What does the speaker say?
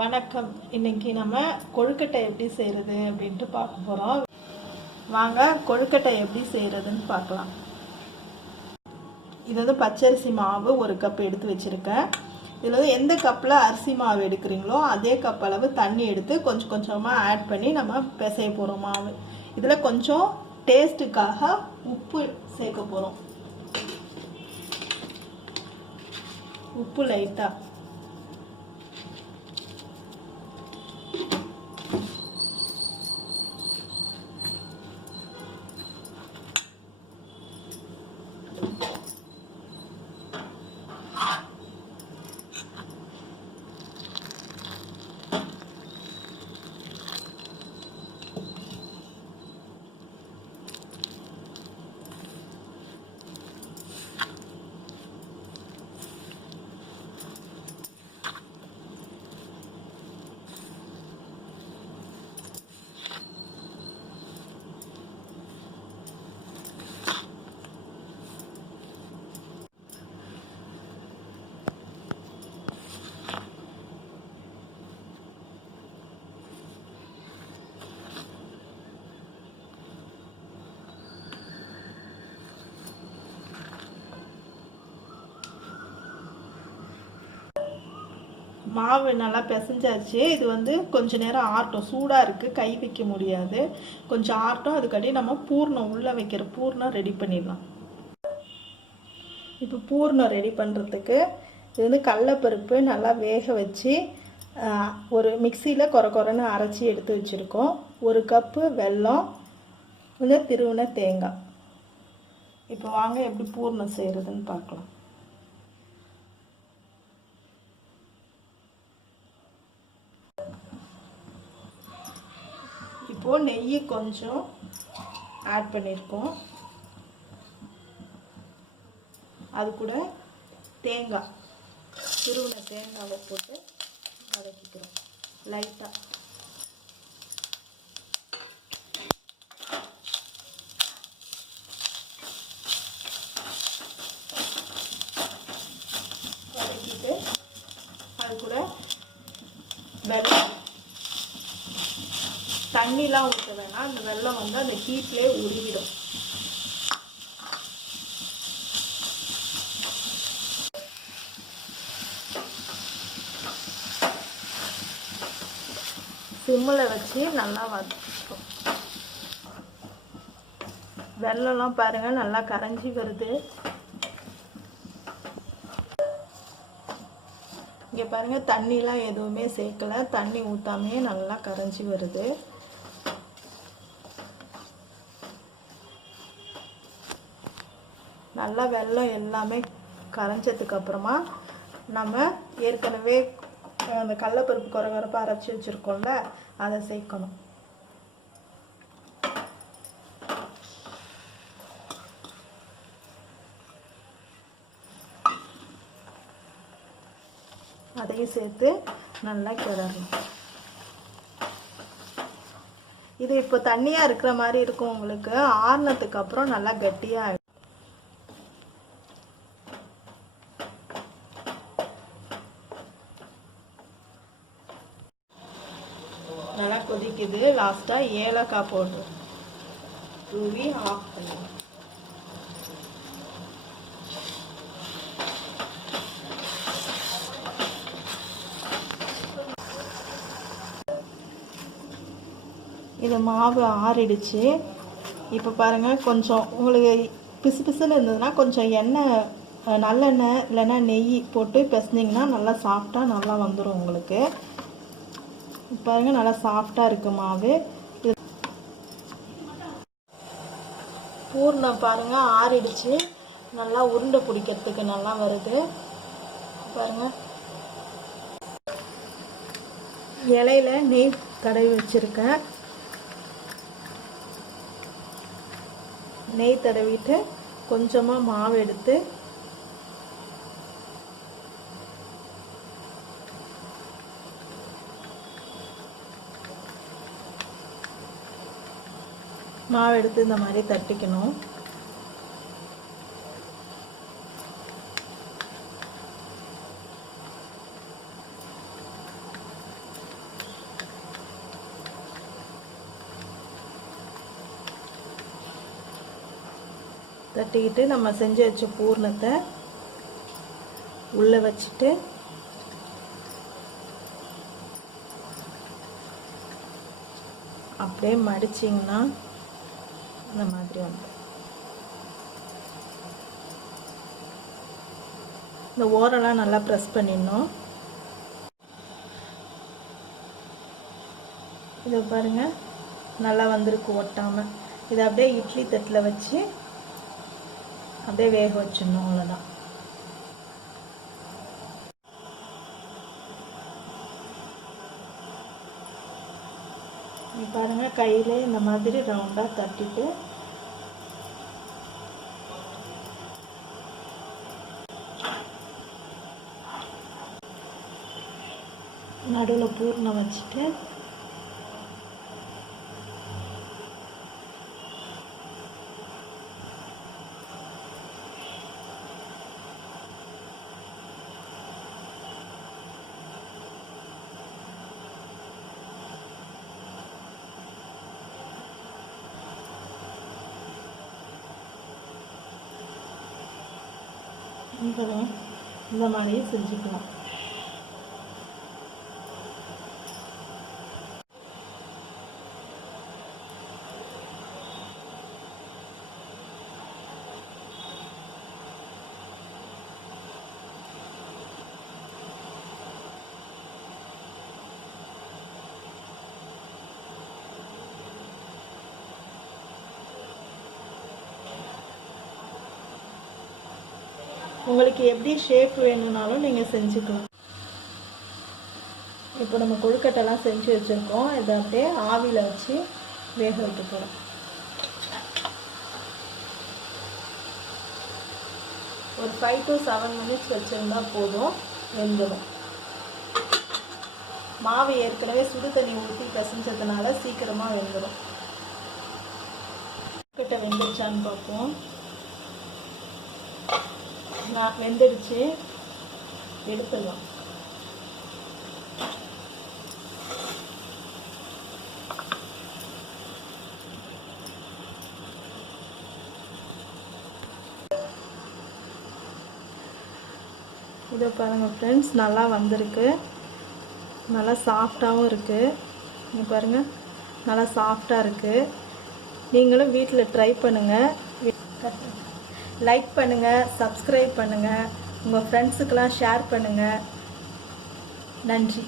வணக்கம். இன்னைக்கு நம்ம கொழுக்கட்டை எப்படி செய்கிறது அப்படின்ட்டு பார்க்க போகிறோம். வாங்க கொழுக்கட்டை எப்படி செய்கிறதுன்னு பார்க்கலாம். இது வந்து பச்சரிசி மாவு 1 கப் எடுத்து வச்சுருக்கேன். இதில் வந்து எந்த கப்பில் அரிசி மாவு எடுக்கிறீங்களோ அதே கப் அளவு தண்ணி எடுத்து கொஞ்சம் கொஞ்சமாக ஆட் பண்ணி நம்ம பிசைய போகிறோம் மாவு. இதில் கொஞ்சம் டேஸ்ட்டுக்காக உப்பு சேர்க்க போகிறோம். உப்பு லைட்டாக, மாவு நல்லா பிசைஞ்சாச்சு. இது வந்து கொஞ்ச நேரம் ஆட்டும். சூடாக இருக்குது, கை வைக்க முடியாது. கொஞ்சம் ஆட்டும். அதுக்கடி நம்ம பூர்ணம் உள்ளே வைக்கிற பூர்ணம் ரெடி பண்ணிடலாம். இப்போ பூர்ணம் ரெடி பண்ணுறதுக்கு இது வந்து கடலைப்பருப்பு நல்லா வேக வச்சு ஒரு மிக்சியில் கொரன்னு அரைச்சி எடுத்து வச்சுருக்கோம். 1 கப்பு வெல்லம், கொஞ்சம் திருவின தேங்காய். இப்போ வாங்க எப்படி பூர்ணம் செய்கிறதுன்னு பார்க்கலாம். இப்போது நெய் கொஞ்சம் ஆட் பண்ணியிருக்கோம். அது கூட தேங்காய், திருவின தேங்காவை போட்டு வதக்கிக்கிறோம் லைட்டாக. வதக்கிட்டு அது கூட வெல்லம், தண்ணிலாம் ஊற்ற வேணாம். அந்த வெல்லம் வந்து அந்த ஹீட்லேயே உருகிடும். சிம்மில் வச்சு நல்லா வதக்கிக்கும். வெல்லம்லாம் பாருங்கள் நல்லா கரைஞ்சி வருது. இங்கே பாருங்கள் தண்ணிலாம் எதுவுமே சேர்க்கலை, தண்ணி ஊற்றாமையே நல்லா கரைஞ்சி வருது. நல்லா வெல்லம் எல்லாமே கரைஞ்சதுக்கப்புறமா நம்ம ஏற்கனவே அந்த கடலைப்பருப்பு கொரப்பாக அரைச்சி வச்சுருக்கோம்ல, அதை சேர்க்கணும். அதையும் சேர்த்து நல்லா கிளறணும். இது இப்போ தண்ணியாக இருக்கிற மாதிரி இருக்கும் உங்களுக்கு. ஆறுனதுக்கு அப்புறம் நல்லா கட்டியாக நல்லா கொதிக்குது. லாஸ்ட்டாக ஏலக்காய் போட்டு தூவி ஆஃப் பண்ணுவோம். இது மாவு ஆறிடுச்சு. இப்போ பாருங்கள், கொஞ்சம் உங்களுக்கு பிசு பிசுன்னு இருந்ததுன்னா கொஞ்சம் எண்ணெய், நல்லெண்ணெய் இல்லைன்னா நெய் போட்டு பிசைஞ்சிங்கன்னா நல்லா சாஃப்டாக நல்லா வந்துடும் உங்களுக்கு. பாருங்கள் நல்லா சாஃப்டாக இருக்குது மாவு. பூர்ணம் பாருங்கள் ஆறிடுச்சு. நல்லா உருண்டை பிடிக்கிறதுக்கு நல்லா வருது பாருங்கள். இலையில நெய் தடவி வச்சுருக்கேன். நெய் தடவிட்டு கொஞ்சமாக மாவு எடுத்து இந்த மாதிரி தட்டிக்கணும். தட்டிக்கிட்டு நம்ம செஞ்சு வச்ச பூர்ணத்தை உள்ளே வச்சுட்டு அப்படியே மடிச்சிங்கன்னா இந்த மாதிரி வந்துடும். இந்த ஓரெல்லாம் நல்லா ப்ரெஸ் பண்ணிடணும். இதை பாருங்கள், நல்லா வந்திருக்கு ஒட்டாமல். இதை அப்படியே இட்லி தட்டில் வச்சு அப்படியே வேக வச்சிடணும். அவ்வளோதான். பாருங்கள், கையில் இந்த மாதிரி ரவுண்டாக தட்டிட்டு நடுவில் பூர்ணம் வச்சுட்டு இந்த மாதிரியே செஞ்சுக்கலாம். உங்களுக்கு எப்படி ஷேப் வேணும்னாலும் நீங்கள் செஞ்சுக்கலாம். இப்போ நம்ம கொழுக்கட்டைலாம் செஞ்சு வச்சுருக்கோம். இதை அப்படியே ஆவியில் வச்சு வேக வைக்க போகிறோம். ஒரு 5 to 7 minutes வச்சுருந்தா போதும், வெந்துடும். மாவு ஏற்கனவே சுடு தண்ணி ஊற்றி பிசைஞ்சதுனால சீக்கிரமாக வெந்துடும். கொழுக்கட்டை வெந்துருச்சான்னு பார்ப்போம். வெந்துடுச்சு, எடுத்துடலாம். இதை பாருங்கள் ஃப்ரெண்ட்ஸ், நல்லா வந்திருக்கு. நல்லா சாஃப்டாகவும் இருக்குது. இங்கே பாருங்கள், நல்லா சாஃப்டாக இருக்குது. நீங்களும் வீட்டில் ட்ரை பண்ணுங்கள். லைக் பண்ணுங்கள், சப்ஸ்கிரைப் பண்ணுங்கள், உங்கள் ஃப்ரெண்ட்ஸுக்கெல்லாம் ஷேர் பண்ணுங்கள். நன்றி.